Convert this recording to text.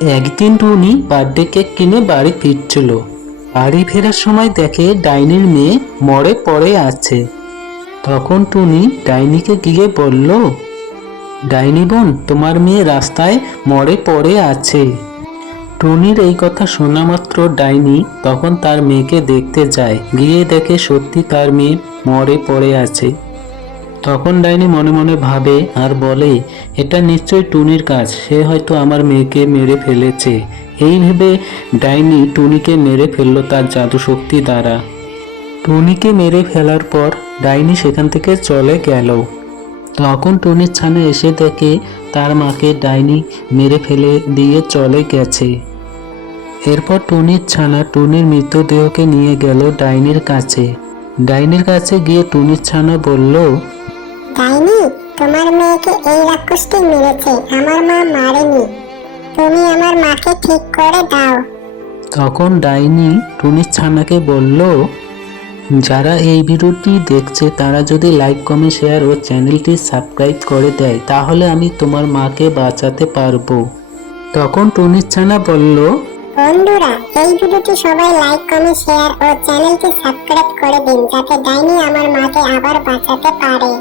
একদিন টুনি birthday cake কিনে বাড়ি ফিরছিল। বাড়ি ফেরার সময় দেখে ডাইনির মেয়ে মরে পড়ে আছে। তখন টুনি ডাইনিকে গিয়ে বলল, ডাইনি বোন, তোমার মেয়ে রাস্তায় মরে পড়ে আছে। টুনির এই কথা শোনা মাত্র ডাইনি তখন তার মেয়েকে দেখতে যায়। গিয়ে দেখে সত্যি তার মেয়ে মরে পড়ে আছে। তখন ডাইনি মনে মনে ভাবে আর বলে, এটা নিশ্চয়ই টুনির কাজ, সে হয়তো আমার মেয়েকে মেরে ফেলেছে। এই ভেবে ডাইনি টুনিকে মেরে ফেলল তার জাদু শক্তি দ্বারা। টুনিকে মেরে ফেলার পর ডাইনি সেখান থেকে চলে গেল। তখন টুনির ছানা এসে দেখে তার মাকে ডাইনি মেরে ফেলে দিয়ে চলে গেছে। এরপর টুনির ছানা টুনির মৃতদেহকে নিয়ে গেল ডাইনির কাছে। ডাইনির কাছে গিয়ে টুনির ছানা বলল ডাইনি তোমার মেয়েকে এই রাক্ষসটি মেরেছে আমার মা মারেনি। তুমি আমার মাকে ঠিক করে দাও। তখন ডাইনি টুনির ছানাকে বলল যারা এই ভিডিওটি দেখছে তারা যদি লাইক কমেন্ট শেয়ার ও চ্যানেলটি সাবস্ক্রাইব করে দেয় তাহলে আমি তোমার মাকে বাঁচাতে পারব। তখন টুনির ছানা বলল বন্ধুরা এই ভিডিওটি সবাই লাইক কমেন্ট শেয়ার ও চ্যানেলটি সাবস্ক্রাইব করে দিন যাতে ডাইনি আমার মাকে আবার বাঁচাতে পারে।